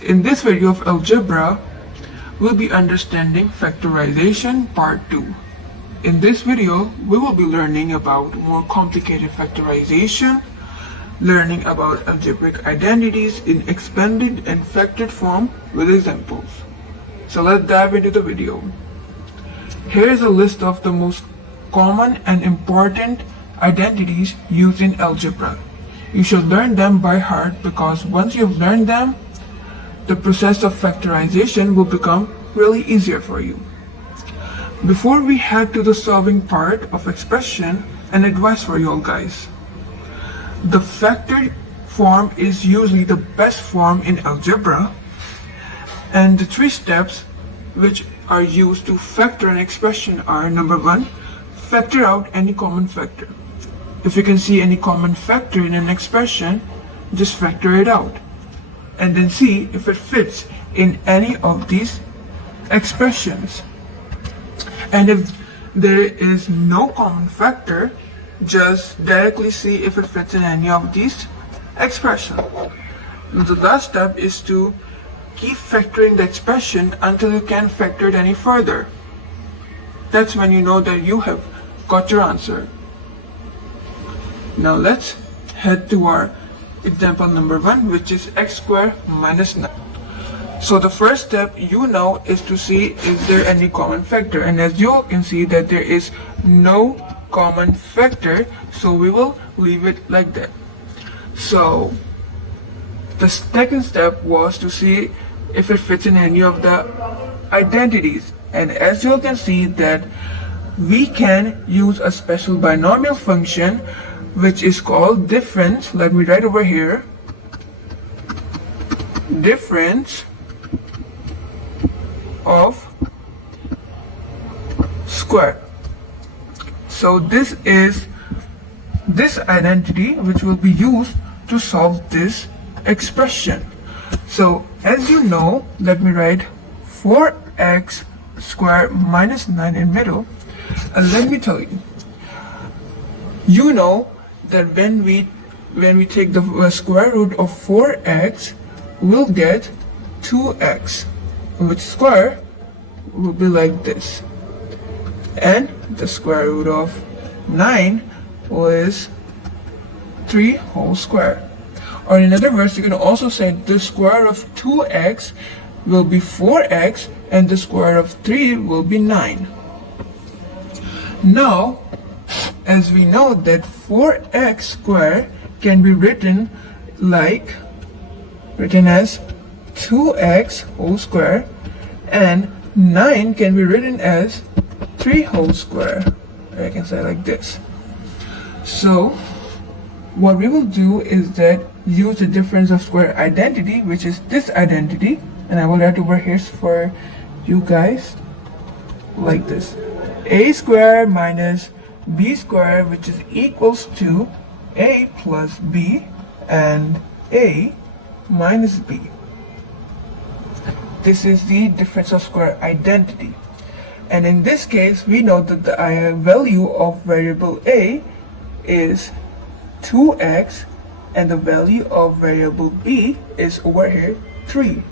guys, in this video of algebra, we'll be understanding factorization part 2. In this video, we will be learning about more complicated factorization, learning about algebraic identities in expanded and factored form with examples. So let's dive into the video. Here is a list of the most common and important identities used in algebra. You should learn them by heart because once you've learned them, the process of factorization will become really easier for you. Before we head to the solving part of expression, an advice for you all guys. The factored form is usually the best form in algebra, and the 3 steps which are used to factor an expression are: number 1, factor out any common factor. If you can see any common factor in an expression, just factor it out and then see if it fits in any of these expressions. And if there is no common factor, just directly see if it fits in any of these expressions. The last step is to keep factoring the expression until you can't factor it any further. That's when you know that you have got your answer. Now let's head to our example number 1, which is x squared minus 9. So the first step is to see is there any common factor, and as you can see that there is no common factor, so we will leave it like that. So the second step was to see if it fits in any of the identities, and as you can see that we can use a special binomial function which is called difference. Let me write over here, difference of square. So this is this identity which will be used to solve this expression. So as you know, let me write 4x squared minus 9 in middle, and let me tell you, you know that when we take the square root of 4x, we'll get 2x, which square will be like this, and the square root of 9 was 3 whole square. Or in other words, you can also say the square of 2x will be 4x and the square of 3 will be 9. Now, as we know that 4x squared can be written as 2x whole square, and 9 can be written as 3 whole square. I can say like this. So what we will do is that use the difference of square identity, which is this identity, and I will write over here for you guys like this: a squared minus b squared, which is equals to a plus b and a minus b. This is the difference of square identity, and in this case we know that the value of variable a is 2x and the value of variable b is over here 3.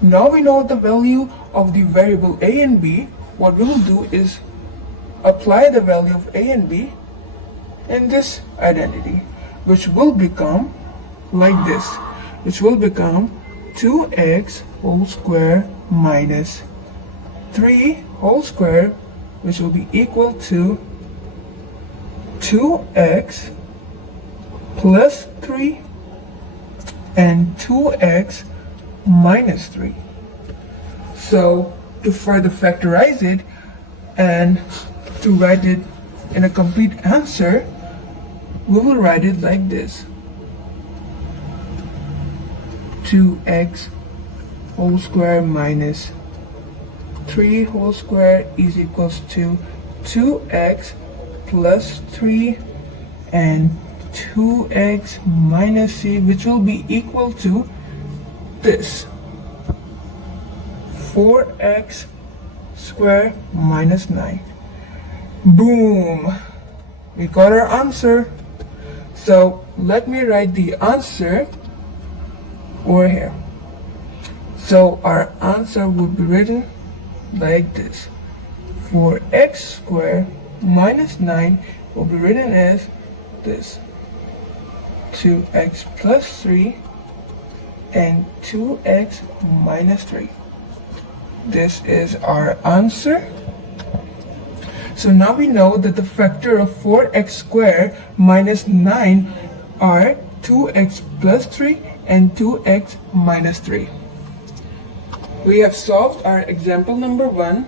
Now we know the value of the variable a and b. What we will do is apply the value of a and b in this identity, which will become like this, which will become 2x whole square minus 3 whole square, which will be equal to 2x plus 3 and 2x minus 3. So to further factorize it and to write it in a complete answer, we will write it like this: 2x whole square minus 3 whole square is equals to 2x plus 3 and 2x minus c, which will be equal to this: 4x square minus 9. Boom! We got our answer. So let me write the answer over here. So our answer would be written like this. 4x squared minus 9 will be written as this. 2x plus 3 and 2x minus 3. This is our answer. So now we know that the factor of 4x squared minus 9 are 2x plus 3 and 2x minus 3. We have solved our example number 1,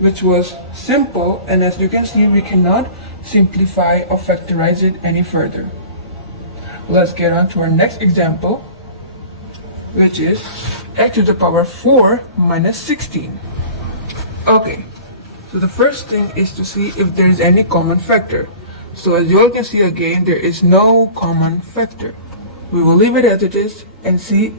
which was simple, and as you can see, we cannot simplify or factorize it any further. Let's get on to our next example, which is x to the power 4 minus 16. Okay, so the first thing is to see if there is any common factor. So as you all can see again, there is no common factor. We will leave it as it is and see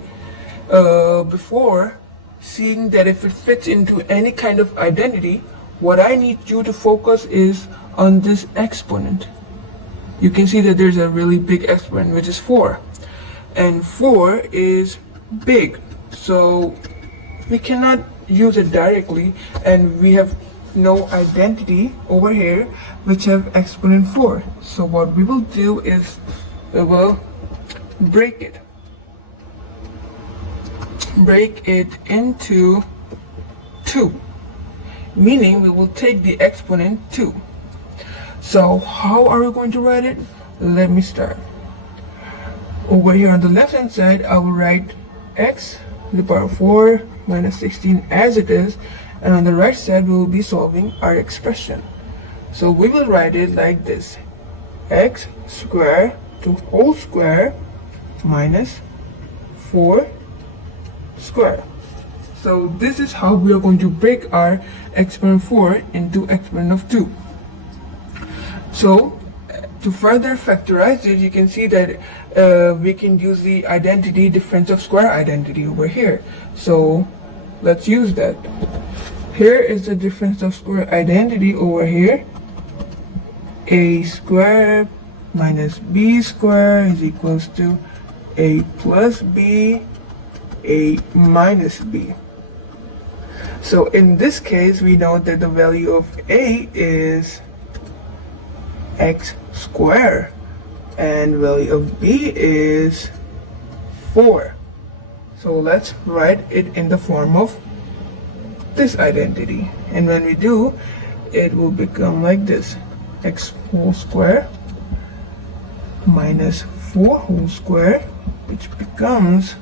before seeing that if it fits into any kind of identity, what I need you to focus is on this exponent. You can see that there's a really big exponent, which is 4. And 4 is big, so we cannot use it directly, and we have no identity over here which have exponent 4. So what we will do is we will break it into 2, meaning we will take the exponent 2. So how are we going to write it? Let me start. Over here on the left hand side, I will write x to the power 4 minus 16 as it is, and on the right side we will be solving our expression. So we will write it like this: x squared to whole square minus 4 square. So this is how we are going to break our exponent 4 into exponent of 2. So to further factorize it, you can see that we can use the identity difference of square identity over here. So let's use that. Here is the difference of square identity over here. A squared minus b squared is equals to a plus b, a minus b. So in this case, we know that the value of a is x squared and value of b is 4. So let's write it in the form of this identity, and when we do, it will become like this: x whole square minus 4 whole square, which becomes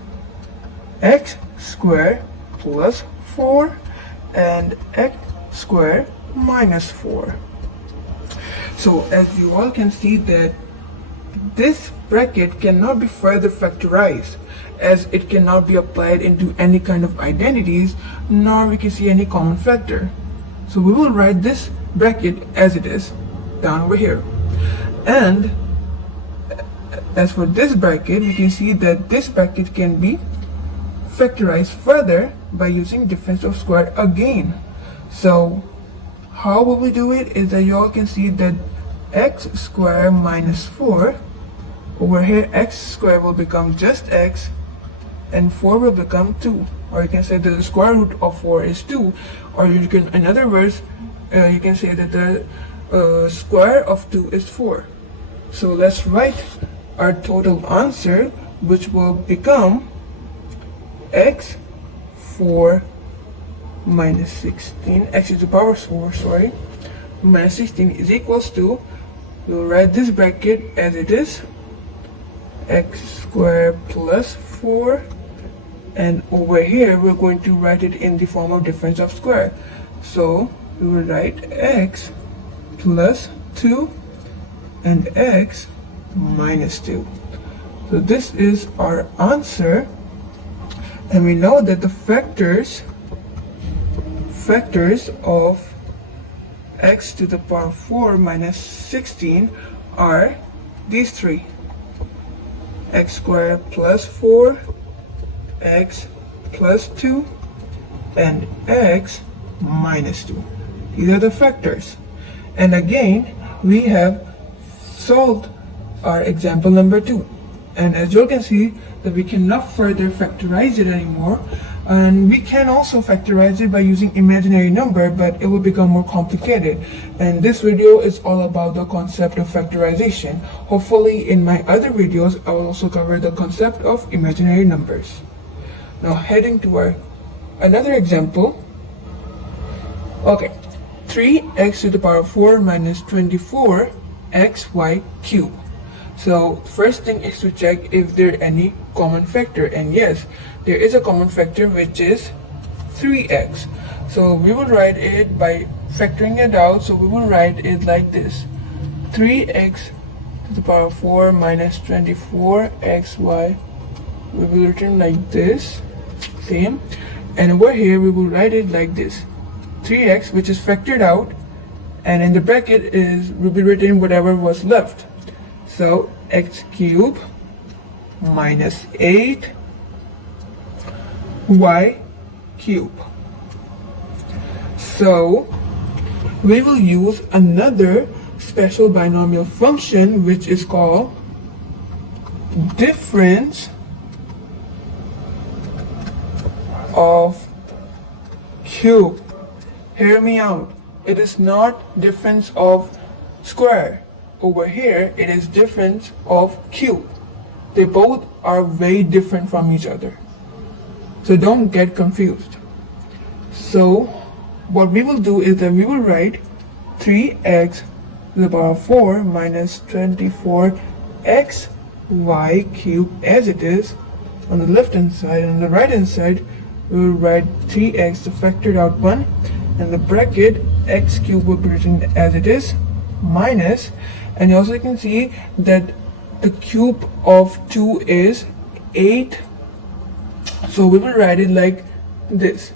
x squared plus 4 and x squared minus 4. So as you all can see that this bracket cannot be further factorized, as it cannot be applied into any kind of identities, nor we can see any common factor. So we will write this bracket as it is down over here. And as for this bracket, we can see that this bracket can be factorized further by using difference of square again. So how will we do it is that you all can see that x squared minus 4, over here x squared will become just x and 4 will become 2, or you can say that the square root of 4 is 2, or you can, in other words, you can say that the square of 2 is 4. So let's write our total answer, which will become x 4 minus 16, x to the power 4, sorry, minus 16 is equals to, we'll write this bracket as it is, x squared plus 4, and over here we're going to write it in the form of difference of square. So we will write x plus 2 and x minus 2. So this is our answer, and we know that the factors of x to the power 4 minus 16 are these three: x squared plus 4, x plus 2, and x minus 2. These are the factors. And again, we have solved our example number 2. And as you can see that we cannot further factorize it anymore. And we can also factorize it by using imaginary number, but it will become more complicated. And this video is all about the concept of factorization. Hopefully in my other videos, I will also cover the concept of imaginary numbers. Now heading to our another example. Okay, 3x to the power 4 minus 24xy cubed. So first thing is to check if there are any common factor, and yes, there is a common factor, which is 3x. So we will write it by factoring it out. So we will write it like this: 3x to the power 4 minus 24xy will be written like this, same. And over here we will write it like this: 3x, which is factored out, and in the bracket will be written whatever was left. So x cubed minus 8y cubed. So we will use another special binomial function, which is called difference of cube. Hear me out. It is not difference of square. Over here, it is difference of cube. They both are very different from each other. So don't get confused. So what we will do is that we will write 3x to the power 4 minus 24xy cubed as it is on the left hand side, and on the right hand side we will write 3x, the factored out one, and the bracket x cubed will be written as it is minus, and you also can see that the cube of 2 is 8. So we will write it like this: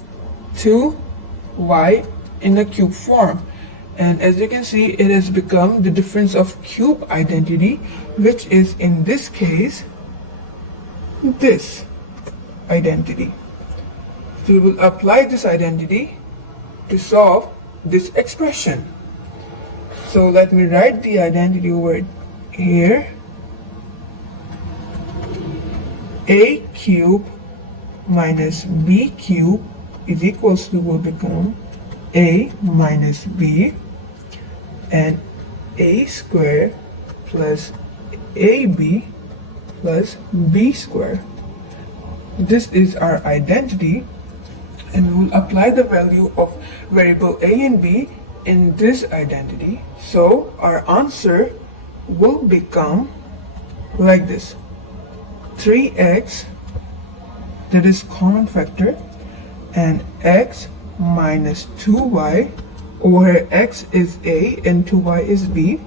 2y in the cube form. And as you can see, it has become the difference of cube identity, which is in this case this identity. So we will apply this identity to solve this expression. So let me write the identity over here. A cubed minus b cubed is equals to, will become a minus b, and a square plus ab plus b square. This is our identity, and we will apply the value of variable a and b in this identity. So our answer will become like this: 3x, that is common factor, and x minus 2y, over here x is a and 2y is b,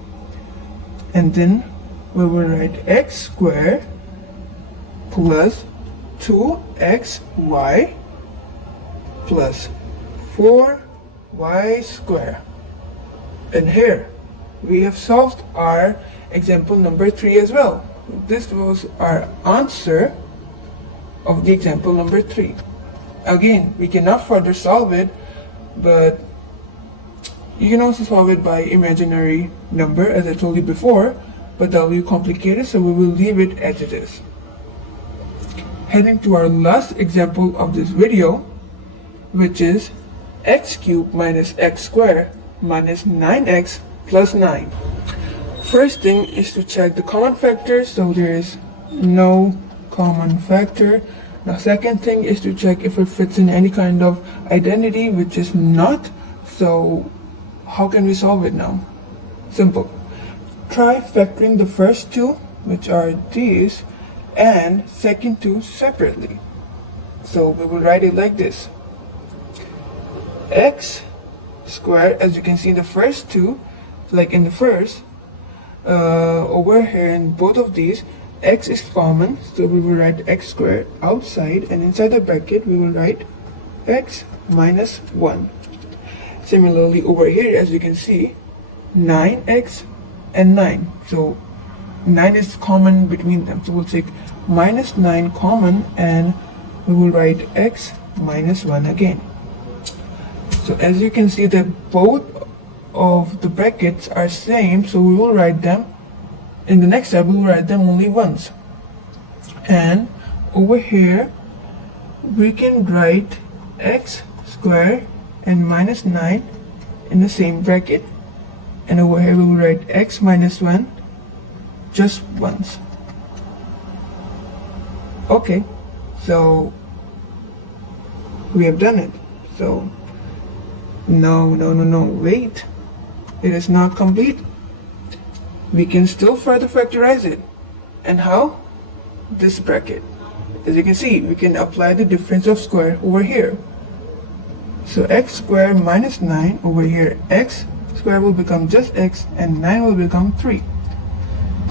and then we will write x squared plus 2xy plus 4y squared. And here we have solved our example number 3 as well. This was our answer of the example number 3. Again, we cannot further solve it, but you can also solve it by imaginary number, as I told you before, but that will be complicated, so we will leave it as it is. Heading to our last example of this video, which is x cubed minus x squared minus 9x plus 9. First thing is to check the common factor, so there is no common factor. Now second thing is to check if it fits in any kind of identity, which is not. So how can we solve it now? Simple. Try factoring the first two, which are these, and second two separately. So we will write it like this: x squared, as you can see in the first two, like in the first, over here in both of these, x is common, so we will write x squared outside, and inside the bracket we will write x minus 1. Similarly over here, as you can see, 9x and 9, so 9 is common between them, so we'll take minus 9 common, and we will write x minus 1 again. So as you can see that both of the brackets are same, so we will write them in the next step. We will write them only once, and over here we can write x squared and minus 9 in the same bracket, and over here we will write x minus 1 just once. Okay, so we have done it. So no, wait, it is not complete. We can still further factorize it. And how? This bracket. As you can see, we can apply the difference of square over here. So x squared minus 9 over here, x squared will become just x and 9 will become 3.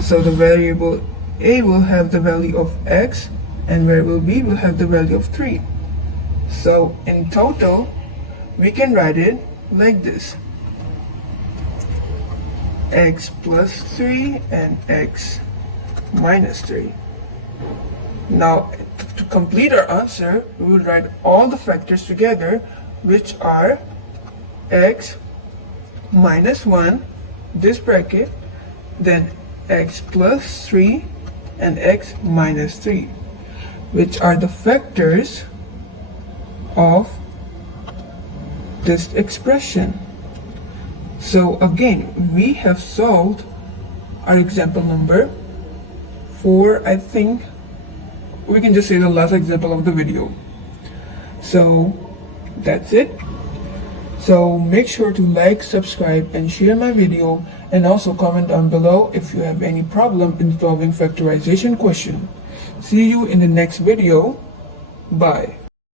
So the variable a will have the value of x and variable b will have the value of 3. So in total, we can write it like this: x plus 3 and x minus 3. Now, to complete our answer, we will write all the factors together, which are x minus 1, this bracket, then x plus 3 and x minus 3, which are the factors of this expression. So again, we have solved our example number 4. I think we can just say the last example of the video. So that's it. So make sure to like, subscribe and share my video, and also comment down below if you have any problem in solving factorization question. See you in the next video. Bye.